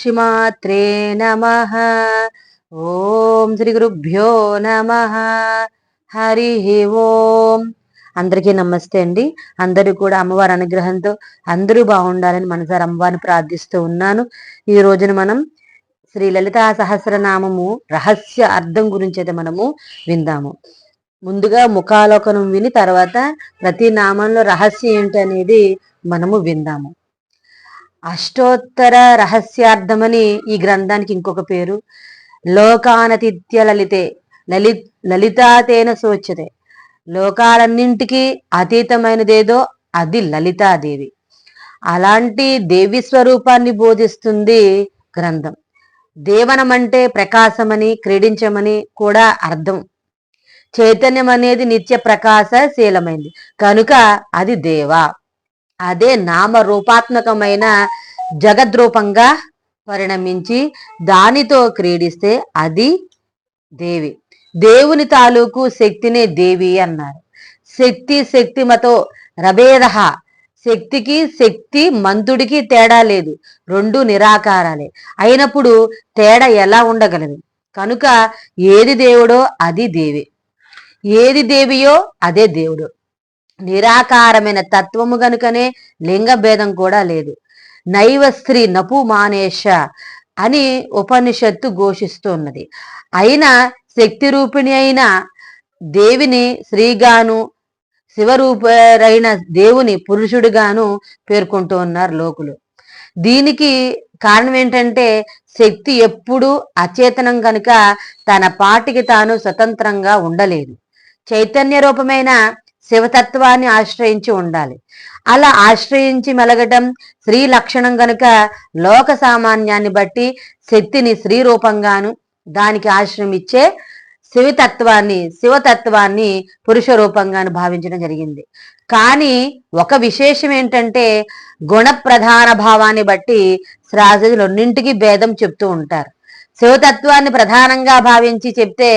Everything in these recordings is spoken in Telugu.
శ్రీమాత్రే నమ ఓం శ్రీ గురుభ్యో నమ హరి ఓం అందరికీ నమస్తే అండి. అందరూ కూడా అమ్మవారి అనుగ్రహంతో అందరూ బాగుండాలని మనసారి అమ్మవారిని ప్రార్థిస్తూ ఉన్నాను. ఈ రోజున మనం శ్రీ లలితా సహస్రనామము రహస్య అర్థం గురించి అయితే మనము విందాము. ముందుగా ముఖాలోకనం విని తర్వాత ప్రతి నామంలో రహస్యం ఏంటి అనేది మనము విందాము. అష్టోత్తర రహస్యార్థమని ఈ గ్రంథానికి ఇంకొక పేరు. లోకానతిథ్య లలితే లలి లలితాతేన సోచ్యతే లోకాలన్నింటికి అతీతమైనదేదో అది లలితాదేవి. అలాంటి దేవి స్వరూపాన్ని బోధిస్తుంది గ్రంథం. దేవనం అంటే ప్రకాశమని క్రీడించమని కూడా అర్థం. చైతన్యం అనేది నిత్య ప్రకాశశీలమైంది కనుక అది దేవా. అదే నామ రూపాత్మకమైన జగద్రూపంగా పరిణమించి దానితో క్రీడిస్తే అది దేవి. దేవుని తాలూకు శక్తినే దేవి అన్నారు. శక్తి శక్తిమతో రభేదహ శక్తికి శక్తి మంతుడికి తేడా లేదు. రెండు నిరాకారాలే. అయినప్పుడు తేడా ఎలా ఉండగలదు? కనుక ఏది దేవుడో అది దేవి. ఏది దేవియో అదే దేవుడు. నిరాకారమైన తత్వము గనుకనే లింగ భేదం కూడా లేదు. నైవ స్త్రీ నపు మానేష అని ఉపనిషత్తు ఘోషిస్తున్నది. అయినా శక్తి రూపిణి అయిన దేవిని స్త్రీగాను శివరూపరైన దేవుని పురుషుడిగాను పేర్కొంటూ ఉన్నారు లోకులు. దీనికి కారణం ఏంటంటే శక్తి ఎప్పుడూ అచేతనం కనుక తన పాటికి తాను స్వతంత్రంగా ఉండలేదు. చైతన్య రూపమైన శివతత్వాన్ని ఆశ్రయించి ఉండాలి. అలా ఆశ్రయించి మెలగటం స్త్రీ లక్షణం గనుక లోక సామాన్యాన్ని బట్టి శక్తిని స్త్రీ రూపంగాను దానికి ఆశ్రమిచ్చే శివతత్వాన్ని శివతత్వాన్ని పురుష రూపంగాను భావించడం జరిగింది. కానీ ఒక విశేషం ఏంటంటే గుణ ప్రధాన భావాన్ని బట్టి శ్రాజులన్నింటికి భేదం చెప్తూ ఉంటారు. శివతత్వాన్ని ప్రధానంగా భావించి చెప్తే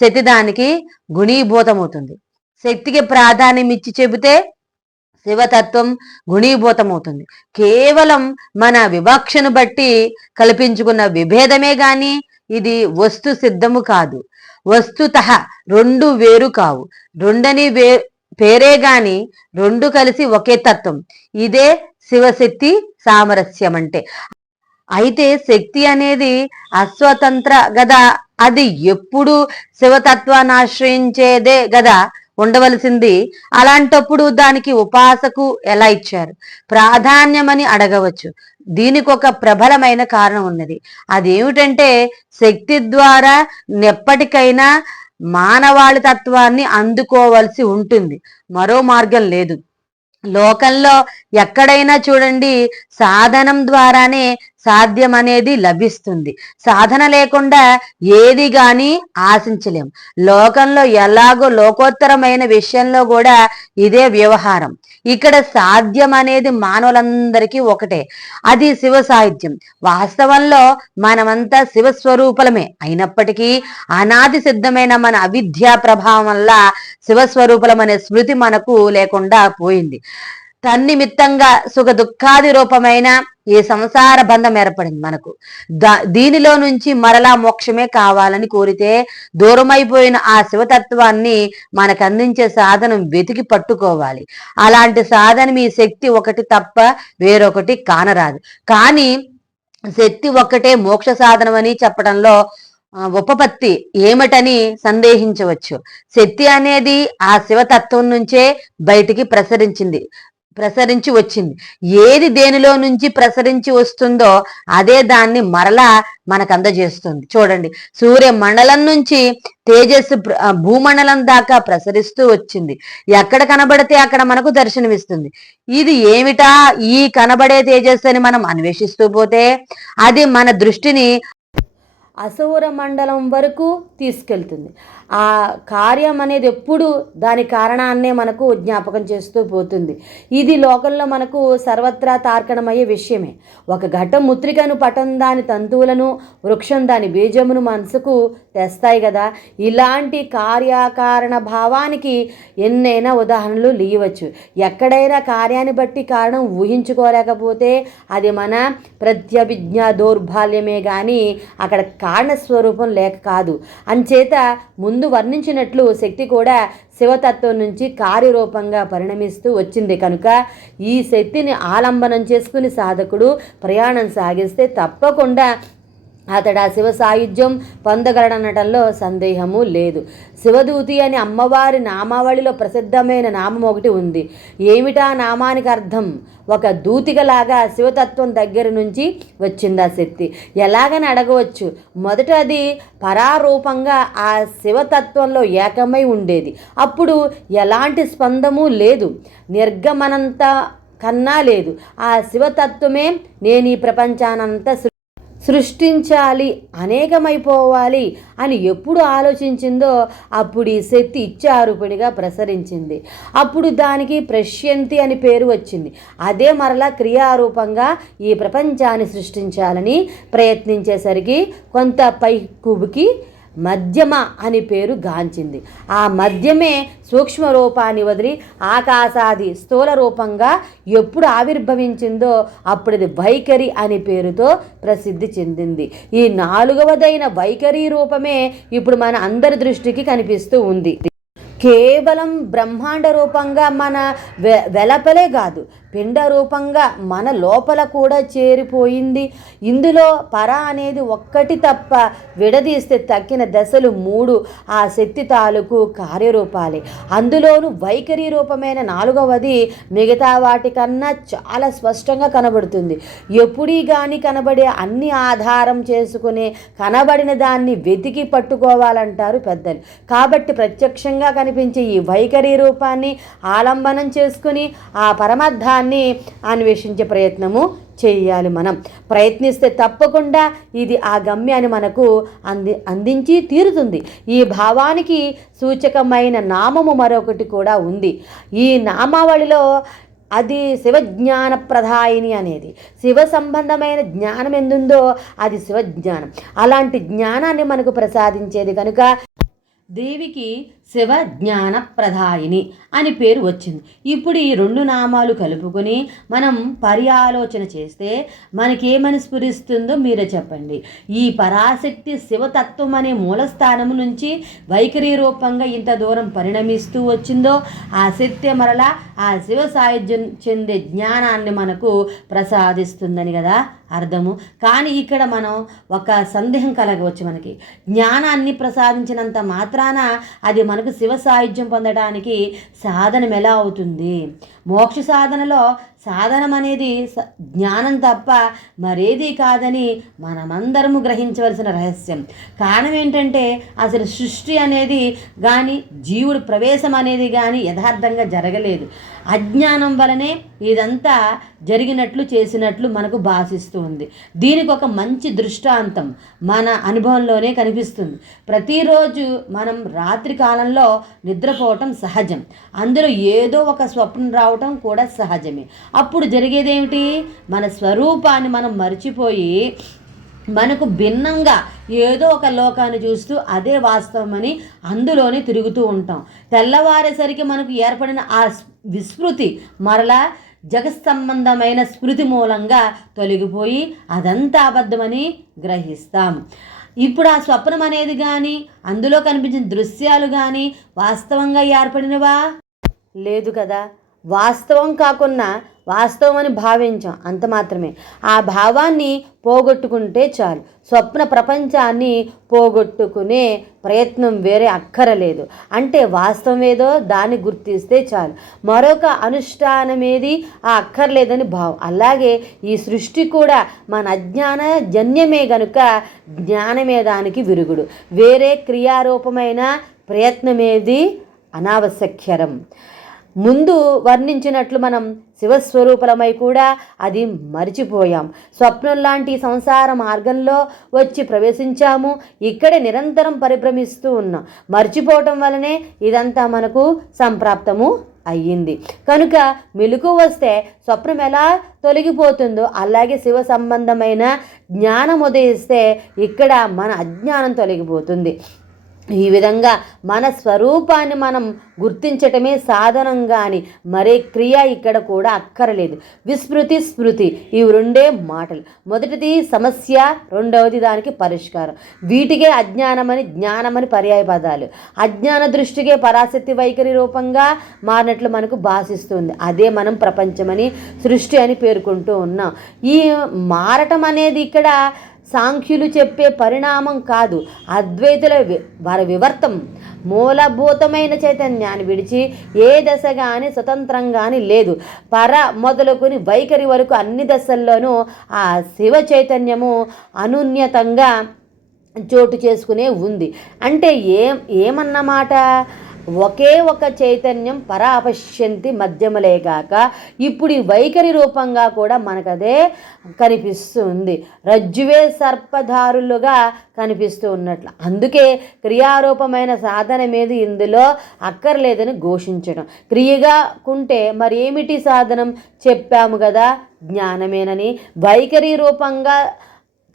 శతి దానికి గుణీభూతమవుతుంది. శక్తికి ప్రాధాన్యం ఇచ్చి చెబితే శివతత్వం గుణీభూతమవుతుంది. కేవలం మన వివక్షను బట్టి కల్పించుకున్న విభేదమే గాని ఇది వస్తు సిద్ధము కాదు. వస్తుత రెండు వేరు కావు. రెండని వే పేరే గాని రెండు కలిసి ఒకే తత్వం. ఇదే శివశక్తి సామరస్యం అంటే అయితే శక్తి అనేది అస్వతంత్ర గదా. అది ఎప్పుడు శివతత్వాన్ని ఆశ్రయించేదే గదా. ఉండవలసింది. అలాంటప్పుడు దానికి ఉపాసకు ఎలా ఇచ్చారు? ప్రాధాన్యమని అడగవచ్చు. దీనికి ఒక ప్రబలమైన కారణం ఉన్నది. అదేమిటంటే శక్తి ద్వారా ఎప్పటికైనా మానవాళి తత్వాన్ని అందుకోవలసి ఉంటుంది. మరో మార్గం లేదు. లోకంలో ఎక్కడైనా చూడండి సాధనం ద్వారానే సాధ్యం అనేది లభిస్తుంది. సాధన లేకుండా ఏది గాని ఆశించలేం. లోకంలో ఎలాగో లోకోత్తరమైన విషయంలో కూడా ఇదే వ్యవహారం. ఇక్కడ సాధ్యం అనేది మానవులందరికీ ఒకటే. అది శివ సాహిత్యం. వాస్తవంలో మనమంతా శివస్వరూపలమే అయినప్పటికీ అనాది సిద్ధమైన మన అవిద్యా ప్రభావం వల్ల శివస్వరూపలం అనే స్మృతి మనకు లేకుండా పోయింది. తన్నిమిత్తంగా సుఖ దుఃఖాది రూపమైన ఈ సంసార బంధం ఏర్పడింది మనకు. దీనిలో నుంచి మరలా మోక్షమే కావాలని కోరితే దూరమైపోయిన ఆ శివతత్వాన్ని మనకు అందించే సాధనం వెతికి పట్టుకోవాలి. అలాంటి సాధన మీ శక్తి ఒకటి తప్ప వేరొకటి కానరాదు. కానీ శక్తి ఒక్కటే మోక్ష సాధనం అని చెప్పడంలో ఉపపత్తి ఏమిటని సందేహించవచ్చు. శక్తి అనేది ఆ శివతత్వం నుంచే బయటికి ప్రసరించింది. ప్రసరించి వచ్చింది. ఏది దేనిలో నుంచి ప్రసరించి వస్తుందో అదే దాన్ని మరలా మనకు అందజేస్తుంది. చూడండి. సూర్య మండలం నుంచి తేజస్సు భూమండలం దాకా ప్రసరిస్తూ వచ్చింది. ఎక్కడ కనబడితే అక్కడ మనకు దర్శనమిస్తుంది. ఇది ఏమిటా? ఈ కనబడే తేజస్సు అని మనం అన్వేషిస్తూ పోతే అది మన దృష్టిని అసౌర మండలం వరకు తీసుకెళ్తుంది. ఆ కార్యం అనేది ఎప్పుడు దాని కారణాన్నే మనకు జ్ఞాపకం చేస్తూ పోతుంది. ఇది లోకంలో మనకు సర్వత్రా తార్కణమయ్యే విషయమే. ఒక ఘటం ముత్రికను పటం దాని తంతువులను వృక్షం దాని బీజమును మనసుకు తెస్తాయి కదా. ఇలాంటి కార్యకారణ భావానికి ఎన్నైనా ఉదాహరణలు లీయవచ్చు. ఎక్కడైనా కార్యాన్ని బట్టి కారణం ఊహించుకోలేకపోతే అది మన ప్రత్యభిజ్ఞ దౌర్బాల్యమే కానీ అక్కడ కారణస్వరూపం లేక కాదు. అంచేత ముందు వర్ణించినట్లు శక్తి కూడా శివతత్వం నుంచి కార్యరూపంగా పరిణమిస్తూ వచ్చింది. కనుక ఈ శక్తిని ఆలంబనం చేసుకుని సాధకుడు ప్రయాణం సాగిస్తే తప్పకుండా అతడు ఆ శివ సాయుధ్యం పొందగలడనటంలో సందేహము లేదు. శివదూతి అని అమ్మవారి నామావళిలో ప్రసిద్ధమైన నామం ఒకటి ఉంది. ఏమిటా నామానికి అర్థం? ఒక దూతికలాగా శివతత్వం దగ్గర నుంచి వచ్చింది ఆ శక్తి. ఎలాగని అడగవచ్చు? మొదట అది పరారూపంగా ఆ శివతత్వంలో ఏకమై ఉండేది. అప్పుడు ఎలాంటి స్పందము లేదు. నిర్గమనంత కన్నా లేదు. ఆ శివతత్వమే నేను ఈ ప్రపంచానంతా సృష్టించాలి అనేకమైపోవాలి అని ఎప్పుడు ఆలోచించిందో అప్పుడు ఈ శక్తి ఇచ్చారూపిణిగా ప్రసరించింది. అప్పుడు దానికి ప్రశ్యంతి అని పేరు వచ్చింది. అదే మరలా క్రియారూపంగా ఈ ప్రపంచాన్ని సృష్టించాలని ప్రయత్నించేసరికి కొంత పైకుబుకి మధ్యమ అని పేరు గాంచింది. ఆ మధ్యమే సూక్ష్మ రూపాన్ని వదిలి ఆకాశాది స్థూల రూపంగా ఎప్పుడు ఆవిర్భవించిందో అప్పుడది వైఖరి అనే పేరుతో ప్రసిద్ధి చెందింది. ఈ నాలుగవదైన వైఖరి రూపమే ఇప్పుడు మన అందరి దృష్టికి కనిపిస్తూ ఉంది. కేవలం బ్రహ్మాండ రూపంగా మన వె వెలపలే కాదు పిండ రూపంగా మన లోపల కూడా చేరిపోయింది. ఇందులో పర అనేది ఒక్కటి తప్ప విడదీస్తే తక్కిన దశలు మూడు. ఆ శక్తి తాలూకు కార్యరూపాలే. అందులోనూ వైఖరి రూపమైన నాలుగవది మిగతా వాటికన్నా చాలా స్పష్టంగా కనబడుతుంది. ఎప్పుడీ కానీ కనబడే అన్ని ఆధారం చేసుకునే కనబడిన దాన్ని వెతికి పట్టుకోవాలంటారు పెద్దలు. కాబట్టి ప్రత్యక్షంగా కనిపించే ఈ వైఖరి రూపాన్ని ఆలంబనం చేసుకుని ఆ పరమార్థాన్ని అన్వేషించే ప్రయత్నము చేయాలి మనం. ప్రయత్నిస్తే తప్పకుండా ఇది ఆ గమ్యాన్ని మనకు అంది అందించి తీరుతుంది. ఈ భావానికి సూచకమైన నామము మరొకటి కూడా ఉంది. ఈ నామావళిలో అది శివజ్ఞాన ప్రధాయిని అనేది. శివ సంబంధమైన జ్ఞానం ఎందుందో అది శివజ్ఞానం. అలాంటి జ్ఞానాన్ని మనకు ప్రసాదించేది కనుక దేవికి శివ జ్ఞాన ప్రధాయిని అని పేరు వచ్చింది. ఇప్పుడు ఈ రెండు నామాలు కలుపుకొని మనం పర్యాలోచన చేస్తే మనకేమని స్ఫురిస్తుందో మీరే చెప్పండి. ఈ పరాశక్తి శివతత్వం అనే మూలస్థానము నుంచి వైఖరి రూపంగా ఇంత దూరం పరిణమిస్తూ వచ్చిందో ఆ శక్తి మరలా ఆ శివ సాయుధ్యం చెందే జ్ఞానాన్ని మనకు ప్రసాదిస్తుందని కదా అర్థము. కానీ ఇక్కడ మనం ఒక సందేహం కలగవచ్చు మనకి. జ్ఞానాన్ని ప్రసాదించినంత మాత్రాన అది మనకు శివ సాయుధ్యం పొందడానికి సాధనం ఎలా అవుతుంది? మోక్ష సాధనలో సాధనం అనేది జ్ఞానం తప్ప మరేది కాదని మనమందరము గ్రహించవలసిన రహస్యం. కారణం ఏంటంటే అసలు సృష్టి అనేది కానీ జీవుడు ప్రవేశం అనేది కానీ యథార్థంగా జరగలేదు. అజ్ఞానం వలనే ఇదంతా జరిగినట్లు చేసినట్లు మనకు భాషిస్తుంది దీనికి ఒక మంచి దృష్టాంతం మన అనుభవంలోనే కనిపిస్తుంది. ప్రతిరోజు మనం రాత్రి కాలంలో నిద్రపోవటం సహజం. అందులో ఏదో ఒక స్వప్నం రావటం కూడా సహజమే. అప్పుడు జరిగేదేమిటి? మన స్వరూపాన్ని మనం మర్చిపోయి మనకు భిన్నంగా ఏదో ఒక లోకాన్ని చూస్తూ అదే వాస్తవమని అందులోనే తిరుగుతూ ఉంటాం. తెల్లవారేసరికి మనకు ఏర్పడిన ఆ స్- విస్మృతి మరలా జగత్సంబంధమైన స్మృతి మూలంగా తొలగిపోయి అదంతా అబద్ధమని గ్రహిస్తాం. ఇప్పుడు ఆ స్వప్నం అనేది కానీ అందులో కనిపించిన దృశ్యాలు కానీ వాస్తవంగా ఏర్పడినవా? లేదు కదా. వాస్తవం కాకుండా వాస్తవం అని భావించాం. అంత మాత్రమే. ఆ భావాన్ని పోగొట్టుకుంటే చాలు. స్వప్న ప్రపంచాన్ని పోగొట్టుకునే ప్రయత్నం వేరే అక్కరలేదు. అంటే వాస్తవం ఏదో దాన్ని గుర్తిస్తే చాలు. మరొక అనుష్ఠానమేది ఆ అక్కర్లేదని భావం. అలాగే ఈ సృష్టి కూడా మన అజ్ఞాన జన్యమే గనుక జ్ఞానమే దానికి విరుగుడు. వేరే క్రియారూపమైన ప్రయత్నమేది అనావశ్యకరం. ముందు వర్ణించినట్లు మనం శివస్వరూపులమై కూడా అది మరిచిపోయాం. స్వప్నం లాంటి సంసార మార్గంలో వచ్చి ప్రవేశించాము. ఇక్కడే నిరంతరం పరిభ్రమిస్తూ ఉన్నాం. మర్చిపోవటం వలనే ఇదంతా మనకు సంప్రాప్తము అయ్యింది. కనుక మెలకు వస్తే స్వప్నం ఎలా తొలగిపోతుందో అలాగే శివ సంబంధమైన జ్ఞానం ఉదయిస్తే ఇక్కడ మన అజ్ఞానం తొలగిపోతుంది. ఈ విధంగా మన స్వరూపాన్ని మనం గుర్తించటమే సాధనం కానీ మరే క్రియ ఇక్కడ కూడా అక్కరలేదు. విస్మృతి స్మృతి ఇవి రెండే మాటలు. మొదటిది సమస్య రెండవది దానికి పరిష్కారం. వీటికే అజ్ఞానమని జ్ఞానమని పర్యాయ పదాలు. అజ్ఞాన దృష్టికే పరాశక్తి వైఖరి రూపంగా మారినట్లు మనకు భాషిస్తుంది అదే మనం ప్రపంచమని సృష్టి అని పేర్కొంటూ ఉన్నాం. ఈ మారటం అనేది ఇక్కడ సాంఖ్యులు చెప్పే పరిణామం కాదు అద్వైతుల వారి వివర్తం. మూలభూతమైన చైతన్యాన్ని విడిచి ఏ దశ కానీ స్వతంత్రం కానీ లేదు. పర మొదలుకొని వైఖరి వరకు అన్ని దశల్లోనూ ఆ శివ చైతన్యము అనున్యతంగా చోటు చేసుకునే ఉంది. అంటే ఏం ఏమన్నమాట? ఒకే ఒక చైతన్యం పరాపశ్యంతి మధ్యములేగాక ఇప్పుడు ఈ వైఖరి రూపంగా కూడా మనకదే కనిపిస్తుంది. రజ్జువే సర్పధారులుగా కనిపిస్తూ ఉన్నట్లు. అందుకే క్రియారూపమైన సాధన మీద ఇందులో అక్కర్లేదని ఘోషించడం. క్రియగా కుంటే మరి ఏమిటి సాధనం? చెప్పాము కదా జ్ఞానమేనని. వైఖరి రూపంగా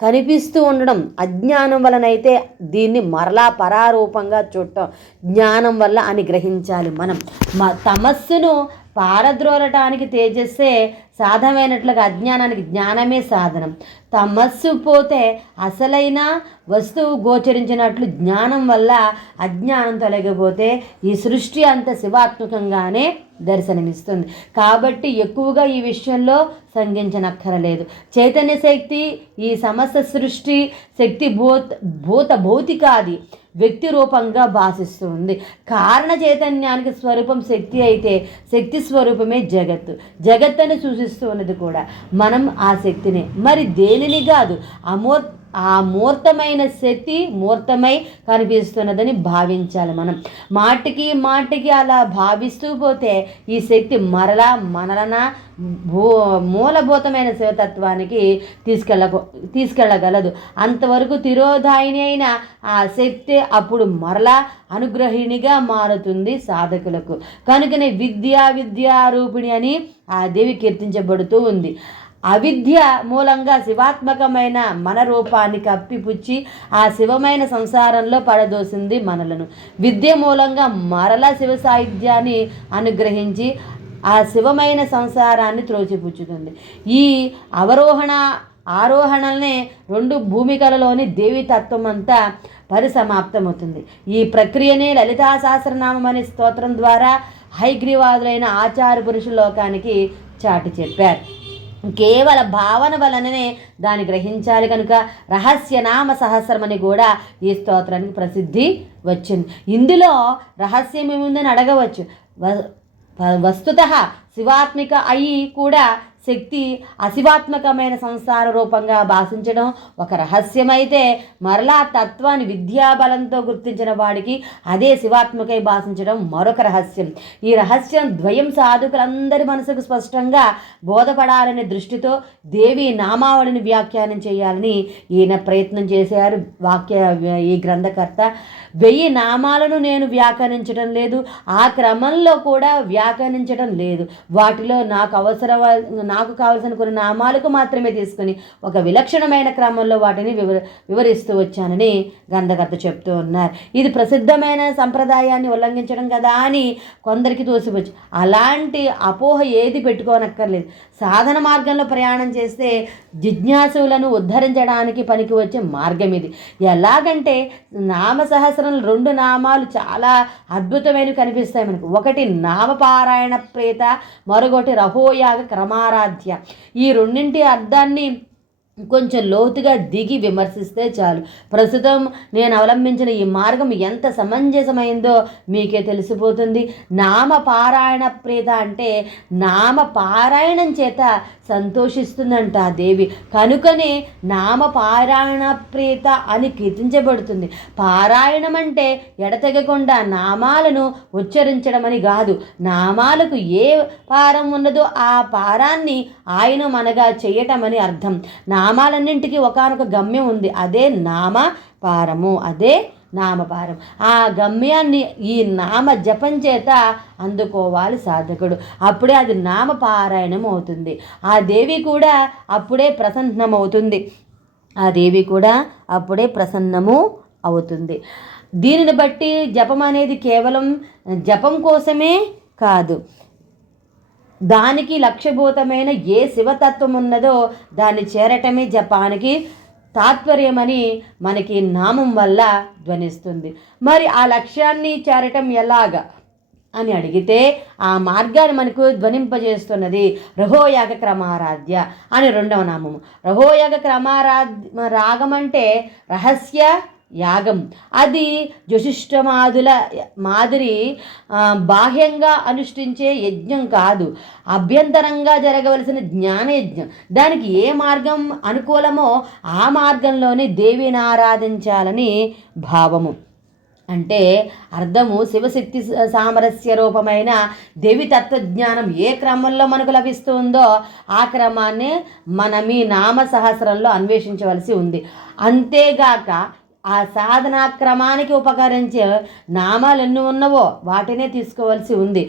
కనిపిస్తూ ఉండడం అజ్ఞానం వలనైతే దీన్ని మరలా పరారూపంగా చూడటం జ్ఞానం వల్ల అని గ్రహించాలి మనం. మ తమస్సును పారద్రోలటానికి తేజస్సే సాధమైనట్లుగా అజ్ఞానానికి జ్ఞానమే సాధనం. తమస్సు పోతే అసలైన వస్తువు గోచరించినట్లు జ్ఞానం వల్ల అజ్ఞానం తొలగిపోతే ఈ సృష్టి అంత శివాత్మకంగానే దర్శనమిస్తుంది. కాబట్టి ఎక్కువగా ఈ విషయంలో సంగించనక్కరలేదు చైతన్య శక్తి ఈ సమస్త సృష్టి శక్తి భూత భూత భౌతికాది వ్యక్తి రూపంగా భాషిస్తుంది కారణ చైతన్యానికి స్వరూపం శక్తి అయితే శక్తి స్వరూపమే జగత్తు. జగత్ అని సూచిస్తూ ఉన్నది కూడా. మనం ఆ శక్తిని. మరి దేనిని కాదు అమూర్ ఆ మూర్తమైన శక్తి మూర్తమై కనిపిస్తున్నదని భావించాలి మనం. మాటికి మాటికి అలా భావిస్తూ పోతే ఈ శక్తి మరలా మనలన భూ మూలభూతమైన శివతత్వానికి తీసుకెళ్ళ తీసుకెళ్ళగలదు. అంతవరకు తిరోధాయిని అయిన ఆ శక్తి అప్పుడు మరలా అనుగ్రహిణిగా మారుతుంది సాధకులకు. కనుకనే విద్యా విద్యారూపిణి అని ఆ దేవి కీర్తించబడుతూ ఉంది. అవిద్య మూలంగా శివాత్మకమైన మన రూపాన్ని కప్పిపుచ్చి ఆ శివమైన సంసారంలో పడదోసింది మనలను. విద్య మూలంగా మరల శివ సాహిత్యాన్ని అనుగ్రహించి ఆ శివమైన సంసారాన్ని త్రోచిపుచ్చుతుంది. ఈ అవరోహణ ఆరోహణలనే రెండు భూమికలలోని దేవి తత్వం అంతా పరిసమాప్తమవుతుంది. ఈ ప్రక్రియనే లలితా సహస్రనామం అనే స్తోత్రం ద్వారా హైగ్రీవాదులైన ఆచార పురుషుల లోకానికి చాటి చెప్పారు. కేవల భావన వలననే దాన్ని గ్రహించాలి కనుక రహస్యనామ సహస్రమని కూడా ఈ స్తోత్రానికి ప్రసిద్ధి వచ్చింది. ఇందులో రహస్యం ఏముందని అడగవచ్చు. వస్తుత శివాత్మిక అయి కూడా శక్తి అశివాత్మకమైన సంసార రూపంగా భాషించడం ఒక రహస్యమైతే మరలా తత్వాన్ని విద్యాబలంతో గుర్తించిన వాడికి అదే శివాత్మకై భాషించడం మరొక రహస్యం. ఈ రహస్యం ద్వయం సాధకులందరి మనసుకు స్పష్టంగా బోధపడాలనే దృష్టితో దేవి నామావళిని వ్యాఖ్యానం చేయాలని ఈయన ప్రయత్నం చేశారు. వాక్య ఈ గ్రంథకర్త వెయ్యి నామాలను నేను వ్యాఖ్యానించడం లేదు ఆ క్రమంలో కూడా వ్యాఖ్యానించడం లేదు. వాటిలో నాకు అవసర నాకు కావలసిన కొన్ని నామాలకు మాత్రమే తీసుకుని ఒక విలక్షణమైన క్రమంలో వాటిని వివర వివరిస్తూ వచ్చానని గంధకర్త చెప్తూ ఉన్నారు. ఇది ప్రసిద్ధమైన సంప్రదాయాన్ని ఉల్లంఘించడం కదా అని కొందరికి తోసివచ్చు అలాంటి అపోహ ఏది పెట్టుకోనక్కర్లేదు. సాధన మార్గంలో ప్రయాణం చేస్తే జిజ్ఞాసులను ఉద్ధరించడానికి పనికి వచ్చే మార్గం ఇది. ఎలాగంటే నామ సహస్రం రెండు నామాలు చాలా అద్భుతమైనవి కనిపిస్తాయి మనకు. ఒకటి నామపారాయణ ప్రేత మరొకటి రహోయాగ క్రమారాధ్య. ఈ రెండింటి అర్థాన్ని కొంచెం లోతుగా దిగి విమర్శిస్తే చాలు. ప్రస్తుతం నేను అవలంబించిన ఈ మార్గం ఎంత సమంజసమైందో మీకే తెలిసిపోతుంది. నామ పారాయణ ప్రీత అంటే నామ పారాయణం చేత సంతోషిస్తుందంట ఆ దేవి. కనుకనే నామ పారాయణ ప్రీత అని కీర్తించబడుతుంది. పారాయణం అంటే ఎడతెగకుండా నామాలను ఉచ్చరించడం అని కాదు. నామాలకు ఏ పారం ఉన్నదో ఆ పారాన్ని ఆయన మనగా చేయటం అని అర్థం నామాలన్నింటికి ఒకనొక గమ్యం ఉంది. అదే నామపారము. అదే నామపారం. ఆ గమ్యాన్ని ఈ నామ జపం చేత అందుకోవాలి సాధకుడు. అప్పుడే అది నామపారాయణం అవుతుంది. ఆ దేవి కూడా అప్పుడే ప్రసన్నమవుతుంది. ఆ దేవి కూడా అప్పుడే ప్రసన్నము అవుతుంది. దీనిని బట్టి జపం అనేది కేవలం జపం కోసమే కాదు. దానికి లక్ష్యభూతమైన ఏ శివతత్వం ఉన్నదో దాన్ని చేరటమే జపానికి తాత్పర్యమని మనకి నామం వల్ల ధ్వనిస్తుంది. మరి ఆ లక్ష్యాన్ని చేరటం ఎలాగా అని అడిగితే ఆ మార్గాన్ని మనకు ధ్వనింపజేస్తున్నది రహోయాగ క్రమారాధ్య అని రెండవ నామము. రహోయాగ క్రమారాధ్య రాగం అంటే రహస్య యాగం. అది జ్యోతిష్టమాదుల మాదిరి బాహ్యంగా అనుష్ఠించే యజ్ఞం కాదు. అభ్యంతరంగా జరగవలసిన జ్ఞానయజ్ఞం దానికి ఏ మార్గం అనుకూలమో ఆ మార్గంలోనే దేవిని ఆరాధించాలని భావము. అంటే అర్థము శివశక్తి సామరస్య రూపమైన దేవి తత్వజ్ఞానం ఏ క్రమంలో మనకు లభిస్తుందో ఆ క్రమాన్ని మనం ఈ నామ సహస్రంలో అన్వేషించవలసి ఉంది. అంతేగాక ఆ సాధనా క్రమానికి ఉపకరించే నామాలు ఎన్ని ఉన్నవో వాటినే తీసుకోవాల్సి ఉంది.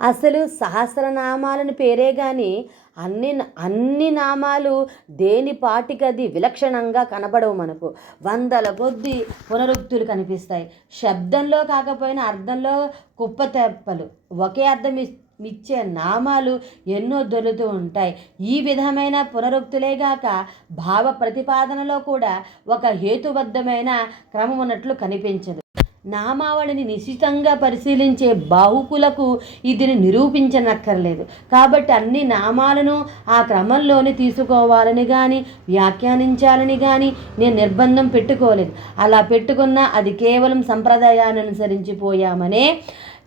అసలు సహస్రనామాలను పేరే కానీ అన్ని అన్ని నామాలు దేని పాటికది విలక్షణంగా కనబడవు మనకు. వందల కొద్ది పునరుక్తులు కనిపిస్తాయి. శబ్దంలో కాకపోయినా అర్థంలో కుప్ప తెప్పలు. ఒకే అర్థం ఇచ్చే నామాలు ఎన్నో దొరుకుతూ ఉంటాయి. ఈ విధమైన పునరుక్తులేగాక భావ ప్రతిపాదనలో కూడా ఒక హేతుబద్ధమైన క్రమం ఉన్నట్లు కనిపించదు. నామావళిని నిశ్చితంగా పరిశీలించే బాహుకులకు ఇదిని నిరూపించనక్కర్లేదు. కాబట్టి అన్ని నామాలను ఆ క్రమంలోనే తీసుకోవాలని కానీ వ్యాఖ్యానించాలని కానీ నేను నిర్బంధం పెట్టుకోలేదు. అలా పెట్టుకున్నా అది కేవలం సంప్రదాయాన్ని అనుసరించిపోయామనే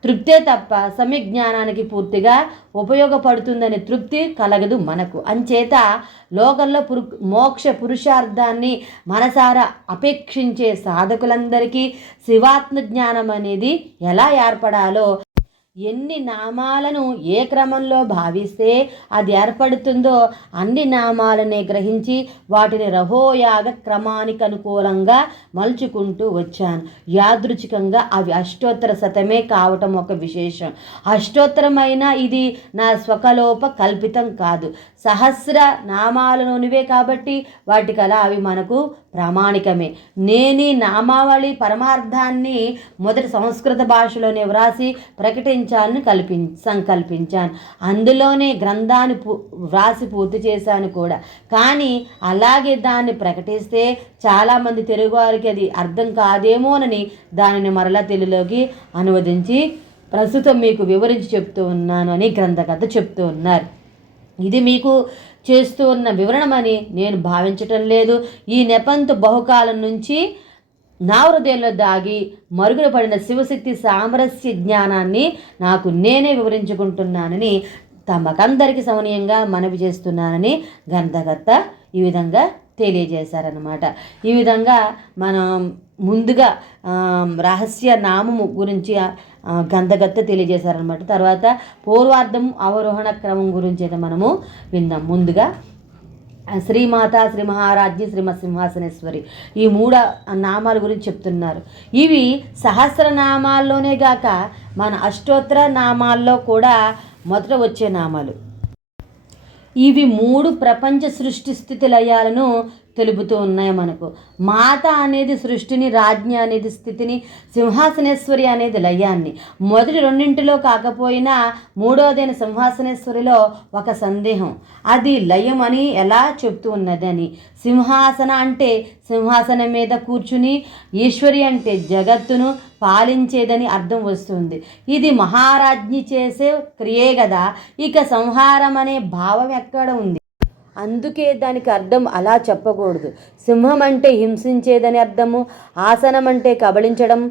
తృప్తే తప్ప సమ్యజ్ఞానానికి పూర్తిగా ఉపయోగపడుతుందనే తృప్తి కలగదు మనకు. అంచేత లోకంలో పురు మోక్ష పురుషార్థాన్ని మనసారా అపేక్షించే సాధకులందరికీ శివాత్మ జ్ఞానం అనేది ఎలా ఏర్పడాలో ఎన్ని నామాలను ఏ క్రమంలో భావిస్తే అది ఏర్పడుతుందో అన్ని నామాలనే గ్రహించి వాటిని రహోయాగ క్రమానికి అనుకూలంగా మలుచుకుంటూ వచ్చాను. యాదృచ్ఛికంగా అవి అష్టోత్తర శతమే కావటం ఒక విశేషం. అష్టోత్తరమైన ఇది నా స్వకలోప కల్పితం కాదు. సహస్ర నామాలలోనివే కాబట్టి వాటికి అలా అవి మనకు ప్రామాణికమే. నేని నామావళి పరమార్థాన్ని మొదటి సంస్కృత భాషలోనే వ్రాసి ప్రకటించాలని కల్పి సంకల్పించాను. అందులోనే గ్రంథాన్ని వ్రాసి పూర్తి చేశాను కూడా. కానీ అలాగే దాన్ని ప్రకటిస్తే చాలామంది తెలుగువారికి అది అర్థం కాదేమోనని దానిని మరలా తెలుగులోకి అనువదించి ప్రస్తుతం మీకు వివరించి చెప్తూ ఉన్నాను అని గ్రంథకథ చెప్తూ ఉన్నారు. ఇది మీకు చేస్తూ ఉన్న వివరణమని నేను భావించటం లేదు. ఈ నెపంతు బహుకాలం నుంచి నా హృదయంలో దాగి మరుగున పడిన శివశక్తి సామరస్య జ్ఞానాన్ని నాకు నేనే వివరించుకుంటున్నానని తమకందరికీ సమనీయంగా మనవి చేస్తున్నానని గంధగత్త ఈ విధంగా తెలియజేశారనమాట ఈ విధంగా మనం ముందుగా రహస్య నామము గురించి గంధగత్త తెలియజేశారనమాట తర్వాత పూర్వార్థం అవరోహణ క్రమం గురించి అయితే మనము విందాం. ముందుగా శ్రీమాత శ్రీ మహారాజ్ని శ్రీమ సింహాసనేశ్వరి ఈ మూడ నామాల గురించి చెప్తున్నారు. ఇవి సహస్రనామాల్లోనే గాక మన అష్టోత్తర నామాల్లో కూడా మొదట వచ్చే నామాలు. ఇవి మూడు ప్రపంచ సృష్టి స్థితి లయాలను తెలుపుతూ ఉన్నాయి మనకు. మాత అనేది సృష్టిని రాజ్ఞ అనేది స్థితిని సింహాసనేశ్వరి అనేది లయాన్ని. మొదటి రెండింటిలో కాకపోయినా మూడోదైన సింహాసనేశ్వరిలో ఒక సందేహం. అది లయం అని ఎలా చెప్తూ ఉన్నదని సింహాసన అంటే సింహాసనం మీద కూర్చుని ఈశ్వరి అంటే జగత్తును పాలించేదని అర్థం వస్తుంది. ఇది మహారాజ్ఞి చేసే క్రియే కదా. ఇక సంహారం అనే భావం ఎక్కడ ఉంది? అందుకే దానికి అర్థం అలా చెప్పకూడదు. సింహం అంటే హింసించేదని అర్థము ఆసనం అంటే కబళించడం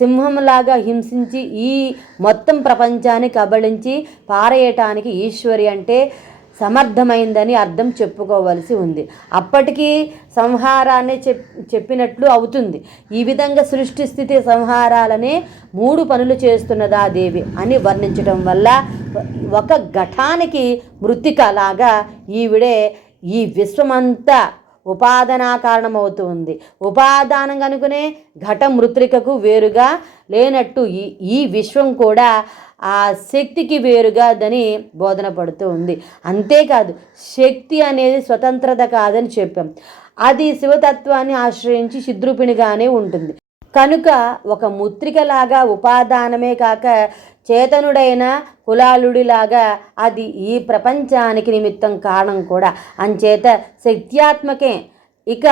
సింహంలాగా హింసించి ఈ మొత్తం ప్రపంచాన్ని కబళించి పారేయటానికి ఈశ్వరి అంటే సమర్థమైందని అర్థం చెప్పుకోవలసి ఉంది. అప్పటికీ సంహారాన్ని చెప్ చెప్పినట్లు అవుతుంది. ఈ విధంగా సృష్టి స్థితి సంహారాలనే మూడు పనులు చేస్తున్నదా దేవి అని వర్ణించడం వల్ల ఒక ఘటానికి మృతికలాగా ఈవిడే ఈ విశ్వమంతా ఉపాదనా కారణమవుతుంది ఉపాదానం కనుకునే ఘట మృత్రికకు వేరుగా లేనట్టు ఈ ఈ విశ్వం కూడా ఆ శక్తికి వేరుగా దని బోధన పడుతూ ఉంది. అంతేకాదు శక్తి అనేది స్వతంత్రత కాదని చెప్పాం. అది శివతత్వాన్ని ఆశ్రయించి శుద్రూపిణిగానే ఉంటుంది. కనుక ఒక ముత్రికలాగా ఉపాదానమే కాక చేతనుడైన కులాలుడిలాగా అది ఈ ప్రపంచానికి నిమిత్తం కారణం కూడా. అంచేత శక్త్యాత్మకే ఇక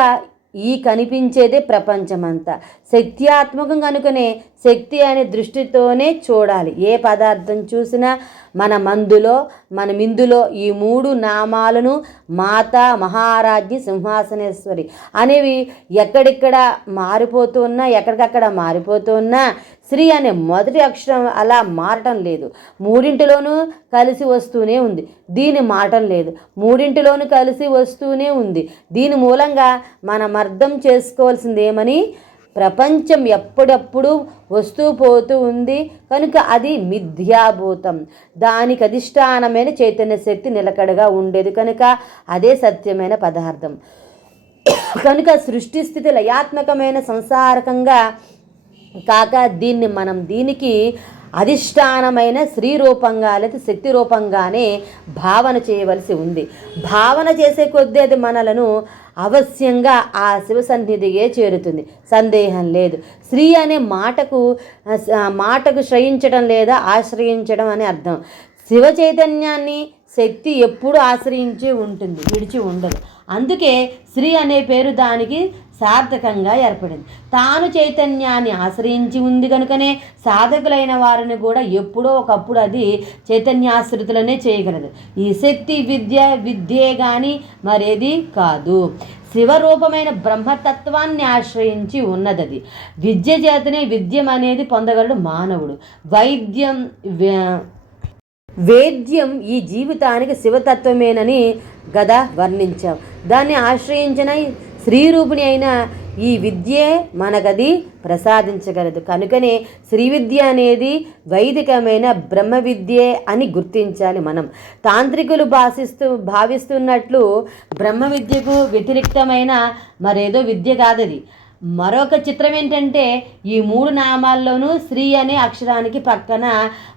ఈ కనిపించేదే ప్రపంచమంతా. శక్త్యాత్మకం కనుకనే శక్తి అనే దృష్టితోనే చూడాలి. ఏ పదార్థం చూసినా మన మందులో మన మిందులో ఈ మూడు నామాలను మాత మహారాజ్ఞి సింహాసనేశ్వరి అనేవి ఎక్కడిక్కడ మారిపోతూ ఉన్నా ఎక్కడికక్కడ మారిపోతూ ఉన్నా శ్రీ అనే మొదటి అక్షరం అలా మారటం లేదు. మూడింటిలోనూ కలిసి వస్తూనే ఉంది. దీని మారటం లేదు. మూడింటిలోనూ కలిసి వస్తూనే ఉంది. దీని మూలంగా మనం అర్థం చేసుకోవాల్సింది ఏమని ప్రపంచం ఎప్పుడప్పుడు వస్తూ పోతూ ఉంది. కనుక అది మిథ్యాభూతం. దానికి అధిష్టానమైన చైతన్య శక్తి నిలకడగా ఉండేది. కనుక అదే సత్యమైన పదార్థం. కనుక సృష్టి స్థితి లయాత్మకమైన సంసారకంగా కాక దీన్ని మనం దీనికి అధిష్టానమైన స్త్రీ రూపంగా లేదా శక్తి రూపంగానే భావన చేయవలసి ఉంది. భావన చేసే కొద్దీ అది మనలను అవశ్యంగా ఆ శివ సన్నిధిగే చేరుతుంది. సందేహం లేదు. స్త్రీ అనే మాటకు మాటకు శ్రయించడం లేదా ఆశ్రయించడం అని అర్థం. శివ చైతన్యాన్ని శక్తి ఎప్పుడు ఆశ్రయించి ఉంటుంది విడిచి ఉండదు. అందుకే స్త్రీ అనే పేరు దానికి సార్థకంగా ఏర్పడింది. తాను చైతన్యాన్ని ఆశ్రయించి ఉంది కనుకనే సాధకులైన వారిని కూడా ఎప్పుడో ఒకప్పుడు అది చైతన్యాశ్రితులనే చేయగలదు. ఈ శక్తి విద్య విద్యే కానీ మరేది కాదు. శివరూపమైన బ్రహ్మతత్వాన్ని ఆశ్రయించి ఉన్నదది. విద్య చేతనే విద్యం అనేది పొందగలడు మానవుడు. వైద్యం వేద్యం ఈ జీవితానికి శివతత్వమేనని గద వర్ణించాం. దాన్ని ఆశ్రయించిన శ్రీరూపిణి అయిన ఈ విద్యే మనకది ప్రసాదించగలదు. కనుకనే శ్రీ విద్య అనేది వైదికమైన బ్రహ్మ విద్యే అని గుర్తించాలి మనం. తాంత్రికులు భాషిస్తూ భావిస్తున్నట్లు బ్రహ్మ విద్యకు వ్యతిరిక్తమైన మరేదో విద్య కాదది. మరొక చిత్రం ఏంటంటే ఈ మూడు నామాల్లోనూ శ్రీ అనే అక్షరానికి పక్కన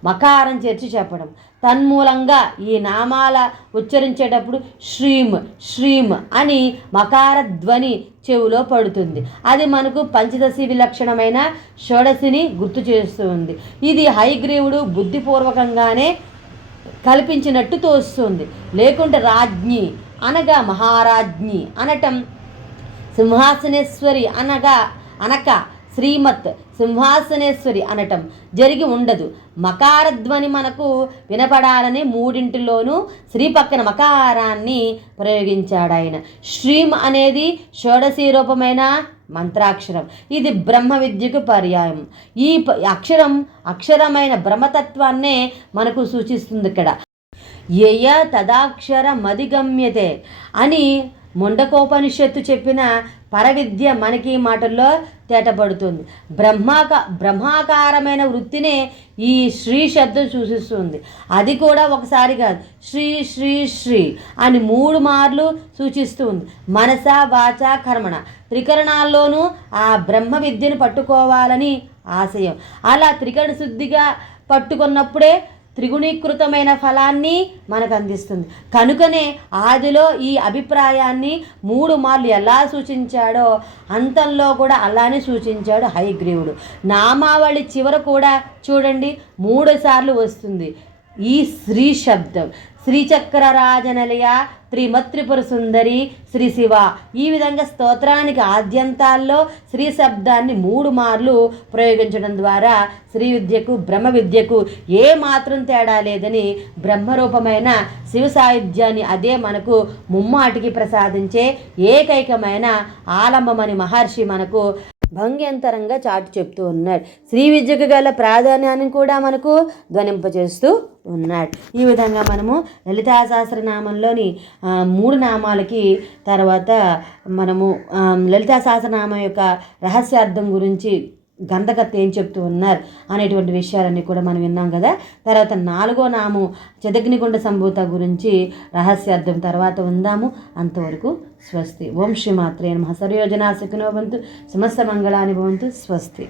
మకారం చేర్చి చెప్పడం. తన్మూలంగా ఈ నామాల ఉచ్చరించేటప్పుడు శ్రీమ్ శ్రీమ్ అని మకార ధ్వని చెవులో పడుతుంది. అది మనకు పంచదశి విలక్షణమైన షోడశిని గుర్తు చేస్తుంది. ఇది హైగ్రీవుడు బుద్ధిపూర్వకంగానే కల్పించినట్టు తోస్తుంది. లేకుంటే రాజ్ఞి అనగా మహారాజ్ఞి అనటం సింహాసనేశ్వరి అనగా అనక శ్రీమత్ సింహాసనేశ్వరి అనటం జరిగి ఉండదు. మకారధ్వని మనకు వినపడాలని మూడింటిలోనూ శ్రీ పక్కన మకారాన్ని ప్రయోగించాడు ఆయన శ్రీమ్ అనేది షోడశీ రూపమైన మంత్రాక్షరం. ఇది బ్రహ్మ విద్యకు పర్యాయం. ఈ అక్షరం అక్షరమైన బ్రహ్మతత్వాన్నే మనకు సూచిస్తుంది ఇక్కడ. యయ తదాక్షర మదిగమ్యతే అని ముండకోపనిషత్తు చెప్పిన పరవిద్య మనకి మాటల్లో తేటపడుతుంది. బ్రహ్మాక బ్రహ్మాకారమైన వృత్తినే ఈ శ్రీ శబ్దం సూచిస్తుంది. అది కూడా ఒకసారి కాదు శ్రీ శ్రీ శ్రీ అని మూడు మార్లు సూచిస్తుంది. మనస వాచ కర్మణ. త్రికరణాల్లోనూ ఆ బ్రహ్మ విద్యను పట్టుకోవాలని ఆశయం. అలా త్రికరణ శుద్ధిగా పట్టుకున్నప్పుడే త్రిగుణీకృతమైన ఫలాన్ని మనకు అందిస్తుంది కనుకనే ఆదిలో ఈ అభిప్రాయాన్ని మూడు మార్లు ఎలా సూచించాడో అంతంలో కూడా అలానే సూచించాడు హైగ్రీవుడు నామావళి చివర కూడా చూడండి మూడు సార్లు వస్తుంది. ఈ శ్రీ శబ్దం. శ్రీచక్ర రాజనలయ త్రిమత్రిపుర సుందరి శ్రీ శివ. ఈ విధంగా స్తోత్రానికి ఆద్యంతాల్లో శ్రీ శబ్దాన్ని మూడు మార్లు ప్రయోగించడం ద్వారా శ్రీ విద్యకు బ్రహ్మ విద్యకు ఏ మాత్రం తేడా లేదని బ్రహ్మరూపమైన శివ సాయుధ్యాన్ని అదే మనకు ముమ్మాటికి ప్రసాదించే ఏకైకమైన ఆలంబమని మహర్షి మనకు భంగ్యంతరంగా చాటు చెప్తూ ఉన్నాడు. శ్రీ విద్యకు గల ప్రాధాన్యాన్ని కూడా మనకు ధ్వనింపచేస్తూ ఉన్నాడు. ఈ విధంగా మనము లలితా సహస్రనామంలోని మూడు నామాలకి తర్వాత మనము లలితా సహస్రనామం యొక్క రహస్యార్థం గురించి గంధకత్త ఏం చెప్తూ ఉన్నారు అనేటువంటి విషయాలన్నీ కూడా మనం విన్నాం కదా. తర్వాత నాలుగో నాము చదగ్నిగుండ సంభూత గురించి రహస్యార్థం తర్వాత ఉందాము. అంతవరకు స్వస్తి ఓం శ్రీ మాత్రే నమ సర్యోజనా సుఖినో భవంతు సమస్త మంగళాని భవంతు స్వస్తి